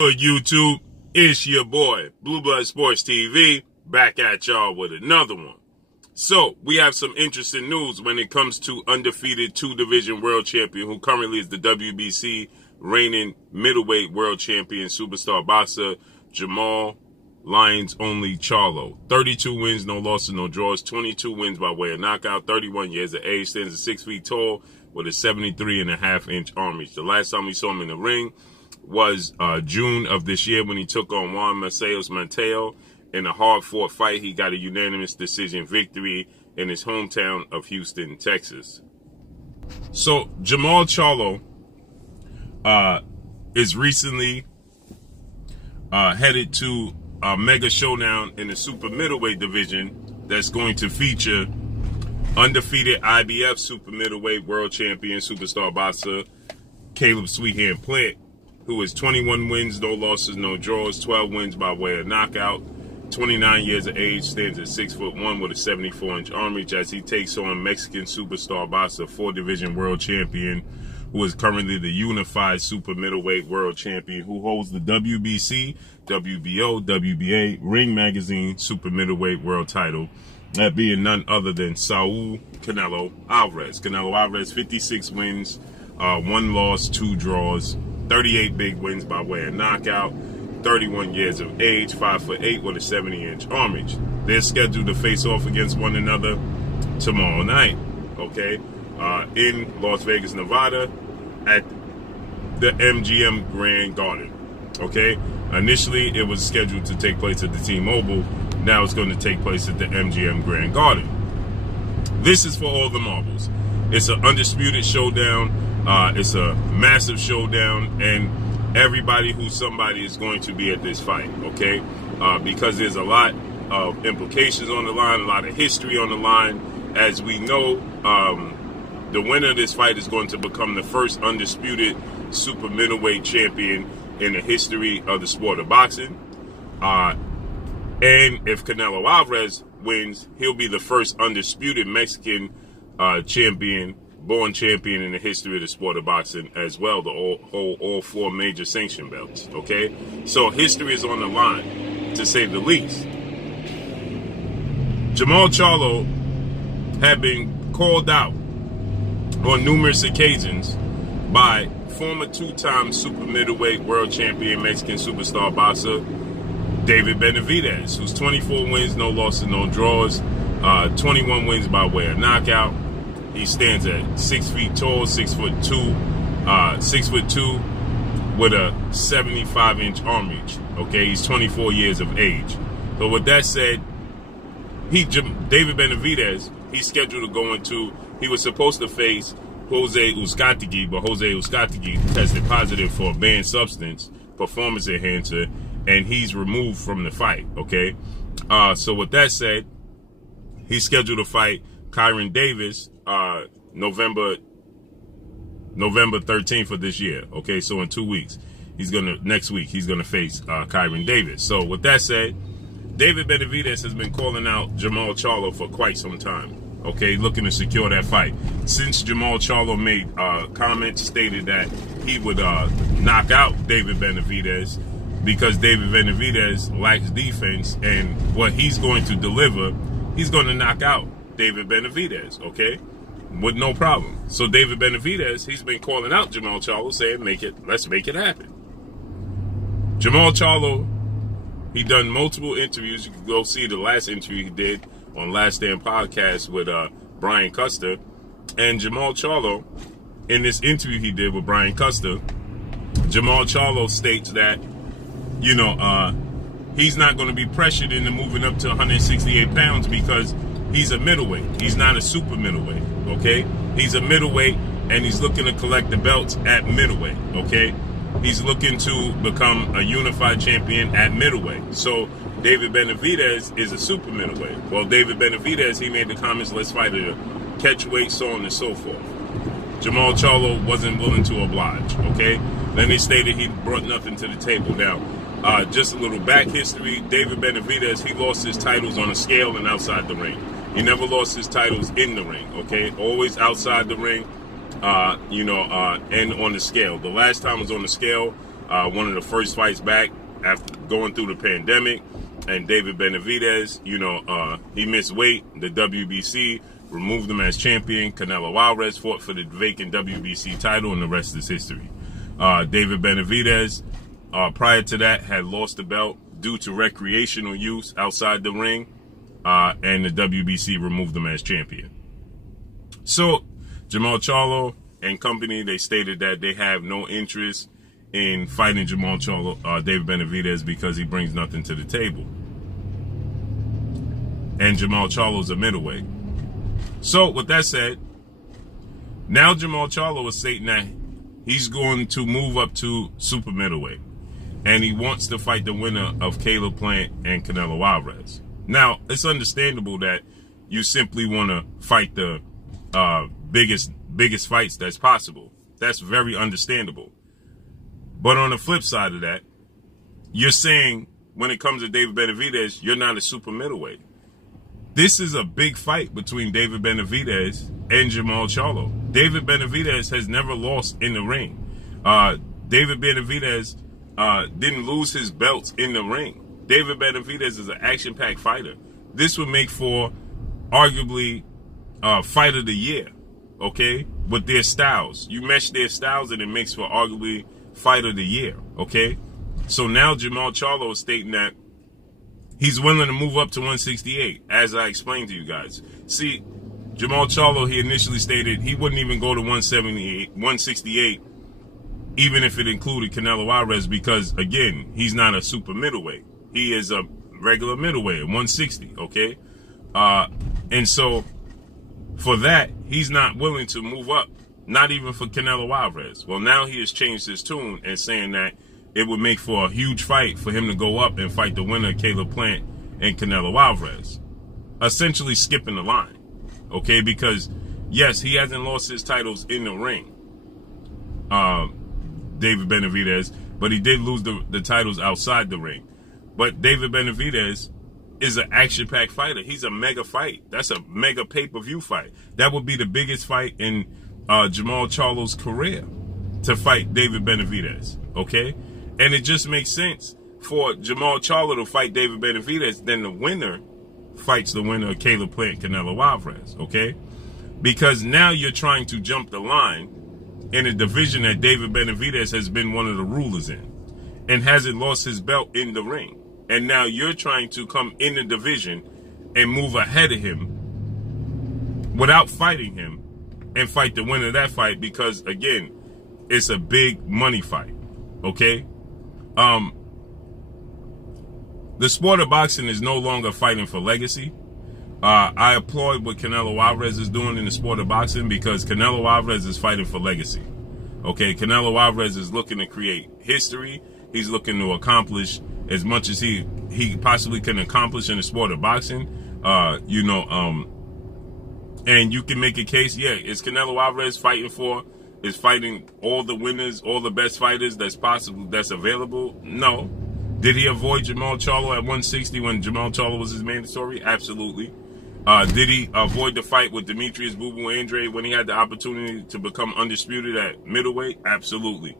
Good YouTube, it's your boy, Blue Blood Sports TV, back at y'all with another one. So, we have some interesting news when it comes to undefeated two-division world champion, who currently is the WBC reigning middleweight world champion superstar boxer, Jermall Lions-only Charlo. 32 wins, no losses, no draws, 22 wins by way of knockout, 31 years of age, stands at 6 feet tall with a 73.5-inch arm reach. The last time we saw him in the ring was June of this year when he took on Juan Maceos Mateo in a hard-fought fight. He got a unanimous decision victory in his hometown of Houston, Texas. So Jermall Charlo is recently headed to a mega showdown in the super middleweight division that's going to feature undefeated IBF super middleweight world champion superstar boxer Caleb Sweethand Plant, who is 21 wins, no losses, no draws, 12 wins by way of knockout, 29 years of age, stands at 6'1" with a 74-inch arm reach, as he takes on Mexican superstar boxer, 4-division world champion, who is currently the unified super middleweight world champion, who holds the WBC, WBO, WBA, Ring Magazine super middleweight world title, that being none other than Saul Canelo Alvarez. Canelo Alvarez, 56 wins, 1 loss, 2 draws, 38 big wins by way of knockout, 31 years of age, 5'8" with a 70-inch arm reach. They're scheduled to face off against one another tomorrow night, okay, in Las Vegas, Nevada, at the MGM Grand Garden, okay? Initially, it was scheduled to take place at the T-Mobile. Now it's going to take place at the MGM Grand Garden. This is for all the marbles. It's an undisputed showdown. It's a massive showdown, and everybody who's somebody is going to be at this fight, okay? Because there's a lot of implications on the line, a lot of history on the line. As we know, the winner of this fight is going to become the first undisputed super middleweight champion in the history of the sport of boxing. And if Canelo Alvarez wins, he'll be the first undisputed Mexican champion, born champion in the history of the sport of boxing as well, to all 4 major sanction belts, okay? So history is on the line, to say the least. Jermall Charlo had been called out on numerous occasions by former 2-time super middleweight world champion Mexican superstar boxer David Benavidez, who's 24 wins, no losses, no draws, 21 wins by way of knockout. He stands at 6 feet tall, 6'2", with a 75-inch arm reach. Okay, he's 24 years of age. So with that said, David Benavidez, he's scheduled to go into. He was supposed to face Jose Uzcategui, but Jose Uzcategui tested positive for a banned substance, performance enhancer, and he's removed from the fight. Okay, so with that said, he's scheduled to fight Kyron Davis November 13th of this year. Okay, so in 2 weeks, next week he's gonna face Kyron Davis. So with that said, David Benavidez has been calling out Jermall Charlo for quite some time. Okay, looking to secure that fight. Since Jermall Charlo made comments, stated that he would knock out David Benavidez because David Benavidez lacks defense, and what he's going to deliver, he's going to knock out David Benavidez, okay, with no problem. So David Benavidez, he's been calling out Jermall Charlo, saying, let's make it happen. Jermall Charlo, he done multiple interviews. You can go see the last interview he did on Last Stand Podcast with Brian Custer. And Jermall Charlo, in this interview he did with Brian Custer, Jermall Charlo states that, you know, he's not going to be pressured into moving up to 168 pounds because he's a middleweight. He's not a super middleweight, okay? He's a middleweight, and he's looking to collect the belts at middleweight, okay? He's looking to become a unified champion at middleweight. So David Benavidez is a super middleweight. Well, David Benavidez, he made the comments, let's fight at a catchweight, so on and so forth. Jermall Charlo wasn't willing to oblige, okay? Then he stated he brought nothing to the table. Now, just a little back history, David Benavidez, he lost his titles on a scale and outside the ring. He never lost his titles in the ring, okay? Always outside the ring, and on the scale. The last time was on the scale one of the first fights back after going through the pandemic. And David Benavidez, you know, he missed weight. The WBC removed him as champion. Canelo Alvarez fought for the vacant WBC title, and the rest is history. David Benavidez, prior to that, had lost the belt due to recreational use outside the ring, and the WBC removed him as champion. So, Jermall Charlo and company, they stated that they have no interest in fighting Jermall Charlo, David Benavidez, because he brings nothing to the table. And Jermall Charlo's a middleweight. So, with that said, now Jermall Charlo is stating that he's going to move up to super middleweight. And he wants to fight the winner of Caleb Plant and Canelo Alvarez. Now, it's understandable that you simply want to fight the biggest fights that's possible. That's very understandable. But on the flip side of that, you're saying when it comes to David Benavidez, you're not a super middleweight. This is a big fight between David Benavidez and Jermall Charlo. David Benavidez has never lost in the ring. David Benavidez didn't lose his belts in the ring. David Benavidez is an action-packed fighter. This would make for arguably fight of the year, okay? With their styles. You mesh their styles and it makes for arguably fight of the year, okay? So now Jermall Charlo is stating that he's willing to move up to 168, as I explained to you guys. See, Jermall Charlo, he initially stated he wouldn't even go to 168, even if it included Canelo Alvarez, because, again, he's not a super middleweight. He is a regular middleweight, 160, okay? And so, for that, he's not willing to move up, not even for Canelo Alvarez. Well, now he has changed his tune and saying that it would make for a huge fight for him to go up and fight the winner, Caleb Plant and Canelo Alvarez. Essentially skipping the line, okay? Because, yes, he hasn't lost his titles in the ring, David Benavidez, but he did lose the titles outside the ring. But David Benavidez is an action-packed fighter. He's a mega fight. That's a mega pay-per-view fight. That would be the biggest fight in Jermall Charlo's career, to fight David Benavidez, okay? And it just makes sense for Jermall Charlo to fight David Benavidez, then the winner fights the winner of Caleb Plant, Canelo Alvarez, okay? Because now you're trying to jump the line in a division that David Benavidez has been one of the rulers in and hasn't lost his belt in the ring. And now you're trying to come in the division and move ahead of him without fighting him and fight the winner of that fight, because, again, it's a big money fight, okay? The sport of boxing is no longer fighting for legacy. I applaud what Canelo Alvarez is doing in the sport of boxing, because Canelo Alvarez is fighting for legacy. Okay, Canelo Alvarez is looking to create history. He's looking to accomplish as much as he possibly can accomplish in the sport of boxing. And you can make a case, yeah, is Canelo Alvarez fighting all the winners, all the best fighters that's possible, that's available? No. Did he avoid Jermall Charlo at 160 when Jermall Charlo was his mandatory? Absolutely. Did he avoid the fight with Demetrius Boo Boo Andre when he had the opportunity to become undisputed at middleweight? Absolutely.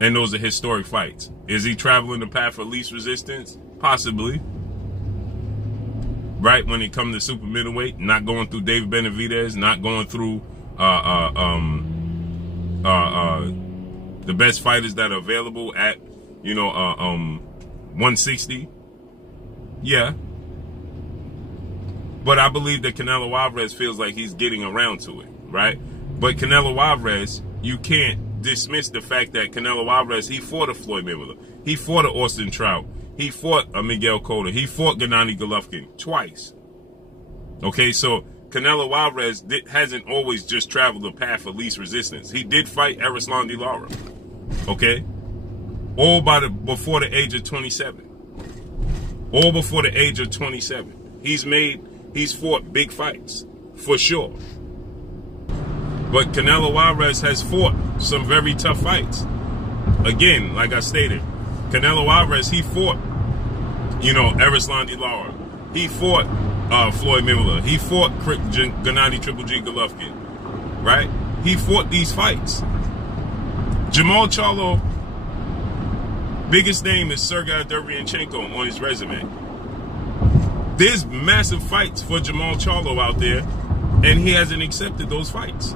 And those are historic fights. Is he traveling the path of least resistance? Possibly. Right, when it comes to super middleweight, not going through David Benavidez, not going through the best fighters that are available at 160. Yeah. But I believe that Canelo Alvarez feels like he's getting around to it, right? But Canelo Alvarez, you can't dismiss the fact that Canelo Alvarez, he fought a Floyd Mayweather. He fought a Austin Trout. He fought a Miguel Cotto. He fought Gennady Golovkin twice. Okay, so Canelo Alvarez hasn't always just traveled the path of least resistance. He did fight Erislan de Lara. Okay? All before the age of 27. All before the age of 27. He's fought big fights, for sure. But Canelo Alvarez has fought some very tough fights. Again, like I stated, Canelo Alvarez, he fought, Erislan de Lara. He fought Floyd Mayweather. He fought Gennady Triple G Golovkin, right? He fought these fights. Jermall Charlo biggest name is Sergey Derevyanchenko on his resume. There's massive fights for Jermall Charlo out there, and he hasn't accepted those fights.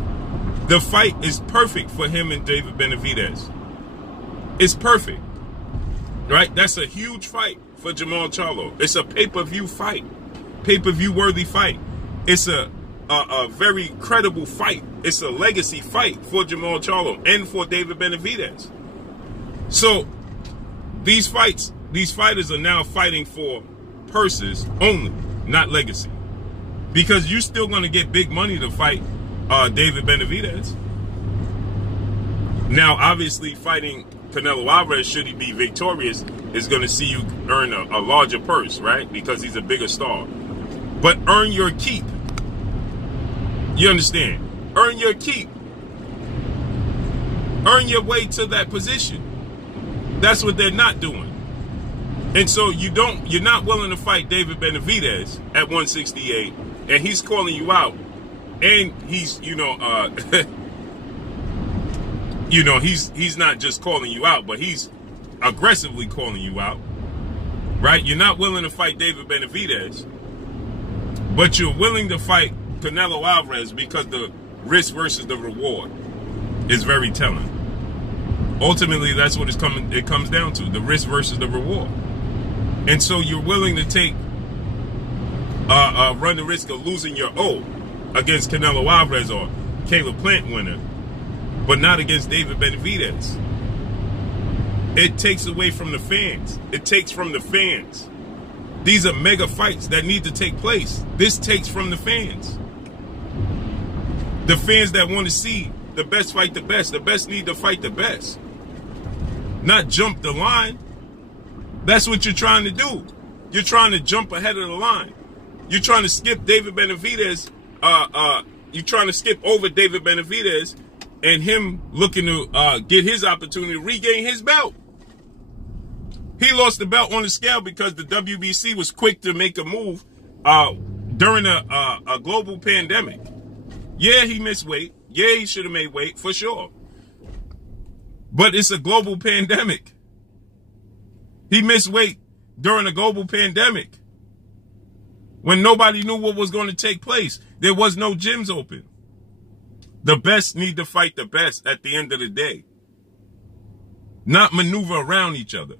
The fight is perfect for him and David Benavidez. It's perfect, right? That's a huge fight for Jermall Charlo. It's a pay-per-view fight, pay-per-view worthy fight. It's a very credible fight. It's a legacy fight for Jermall Charlo and for David Benavidez. So these fighters are now fighting for purses only, not legacy, because you're still going to get big money to fight David Benavidez. Now, obviously, fighting Canelo Alvarez, should he be victorious, is going to see you earn a larger purse, right? Because he's a bigger star. But earn your keep. You understand? Earn your keep. Earn your way to that position. That's what they're not doing. And so you're not willing to fight David Benavidez at 168, and he's calling you out. And he's, he's not just calling you out, but he's aggressively calling you out, right? You're not willing to fight David Benavidez, but you're willing to fight Canelo Alvarez because the risk versus the reward is very telling. Ultimately, that's what it comes down to, the risk versus the reward. And so you're willing to take, run the risk of losing your O against Canelo Alvarez or Caleb Plant winner, but not against David Benavidez. It takes away from the fans. It takes from the fans. These are mega fights that need to take place. This takes from the fans. The fans that want to see the best fight the best. The best need to fight the best. Not jump the line. That's what you're trying to do. You're trying to jump ahead of the line. You're trying to skip David Benavidez. You're trying to skip over David Benavidez and him looking to get his opportunity to regain his belt. He lost the belt on the scale because the WBC was quick to make a move during a global pandemic. Yeah, he missed weight. Yeah, he should have made weight for sure. But it's a global pandemic. He missed weight during a global pandemic when nobody knew what was going to take place. There was no gyms open. The best need to fight the best at the end of the day, not maneuver around each other.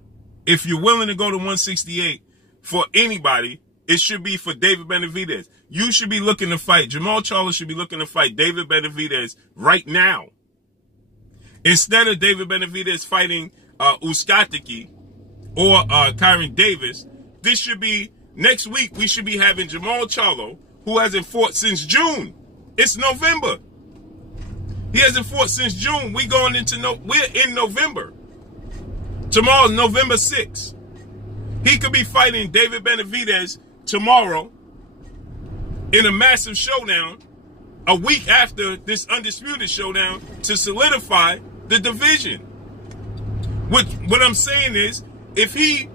If you're willing to go to 168 for anybody, it should be for David Benavidez. You should be looking to fight. Jermall Charlo should be looking to fight David Benavidez right now. Instead of David Benavidez fighting Uskatiki or Kyron Davis, this should be next week. We should be having Jermall Charlo, who hasn't fought since June. It's November. He hasn't fought since June. We're in November. Tomorrow's November 6th. He could be fighting David Benavidez tomorrow in a massive showdown a week after this Undisputed showdown to solidify the division. What I'm saying is, if he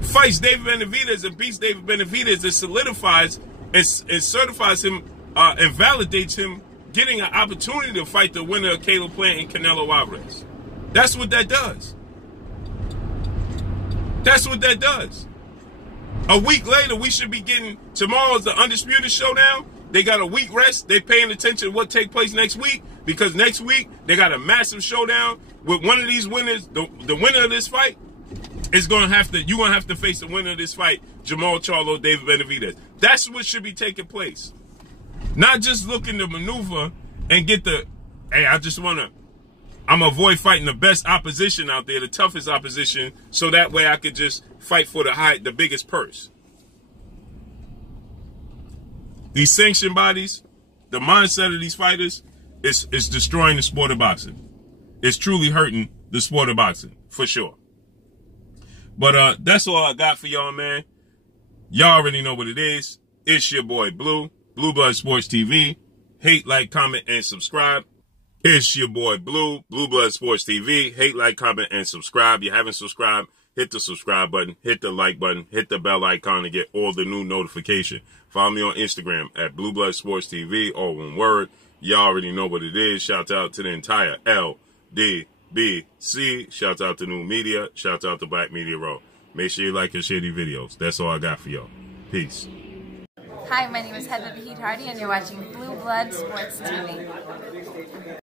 fights David Benavidez and beats David Benavidez, it solidifies and certifies him and validates him getting an opportunity to fight the winner of Caleb Plant and Canelo Alvarez. That's what that does. That's what that does. A week later, we should be getting, tomorrow's the Undisputed showdown. They got a week rest. They're paying attention to what take place next week, because next week they got a massive showdown with one of these winners. The winner of this fight is you're gonna have to face the winner of this fight, Jermall Charlo, David Benavidez. That's what should be taking place. Not just looking to maneuver and get the, hey, I'm avoid fighting the best opposition out there, the toughest opposition, so that way I could just fight for the biggest purse. These sanction bodies, the mindset of these fighters is destroying the sport of boxing. It's truly hurting the sport of boxing, for sure. But that's all I got for y'all, man. Y'all already know what it is. It's your boy Blue, Blue Blood Sports TV. Hate, like, comment, and subscribe. It's your boy Blue, Blue Blood Sports TV. Hate, like, comment, and subscribe. You haven't subscribed, hit the subscribe button, hit the like button, hit the bell icon to get all the new notification. Follow me on Instagram at Blue Blood Sports TV, all one word. You already know what it is. Shout out to the entire LDS B, C, shout out to New Media. Shout out to Black Media Raw. Make sure you like and share these videos. That's all I got for y'all. Peace. Hi, my name is Heather Vahid Hardy, and you're watching Blue Blood Sports TV.